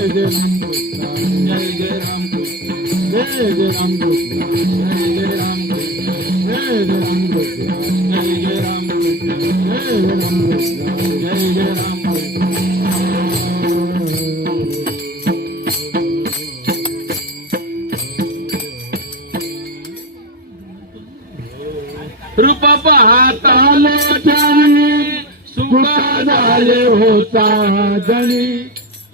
जय राम रूप पाहता सुख होता जणी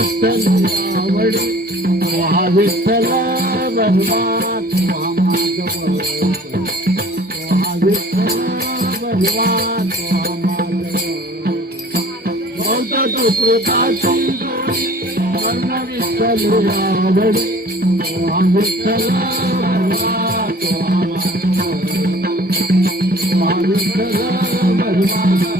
विठ्ठलावडी महा विठ्ठला रघुनाथ विठ्ठलावडी महा विठ्ठला रघुनाथ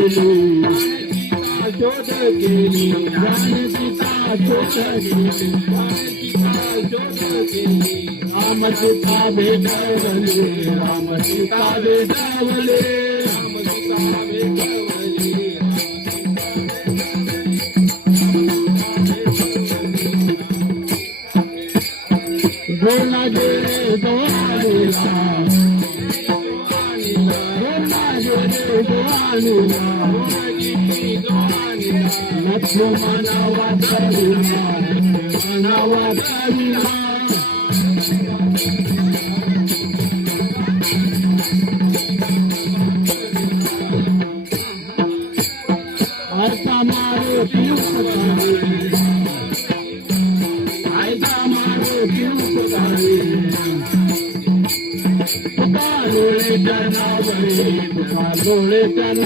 जो शोध राम सीता राम सीता राम सीता लक्ष्मण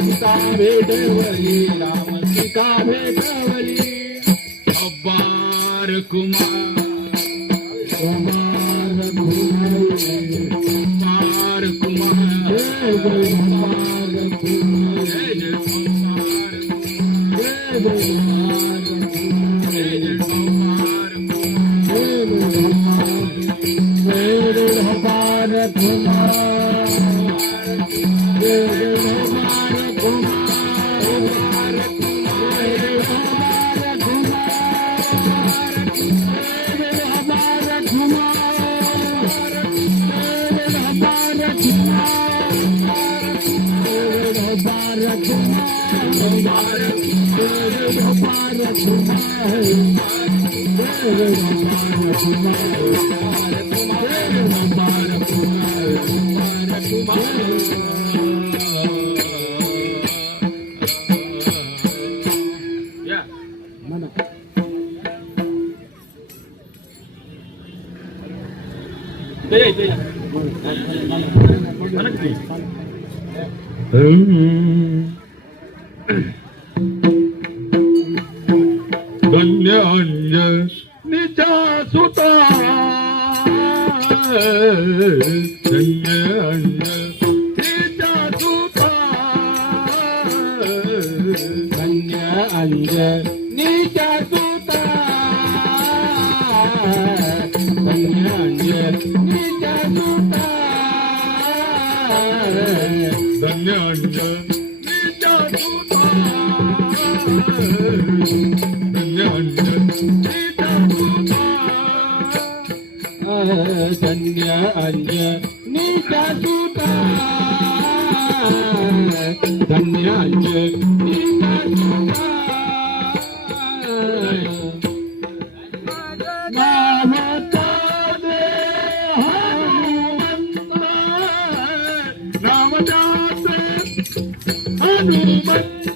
रामचिका भेटवली रामचिका भेटवली अब्बार कुमार Yeah. धन्य धन्य रामदास हनुमत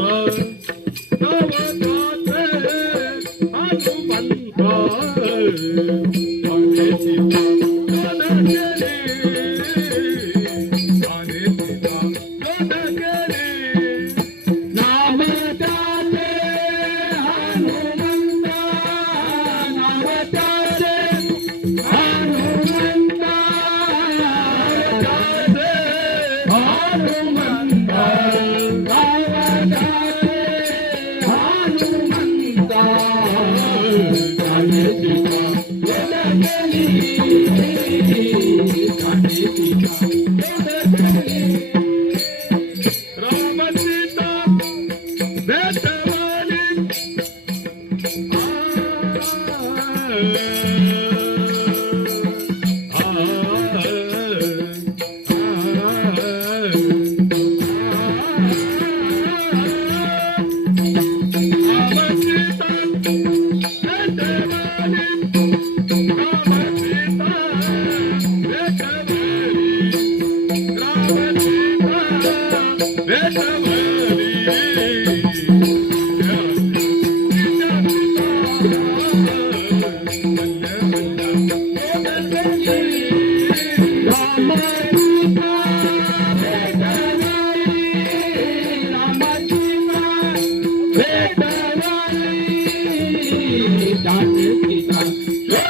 मन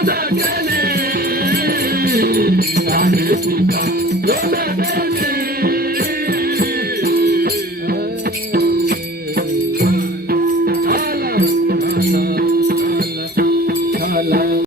Thank you.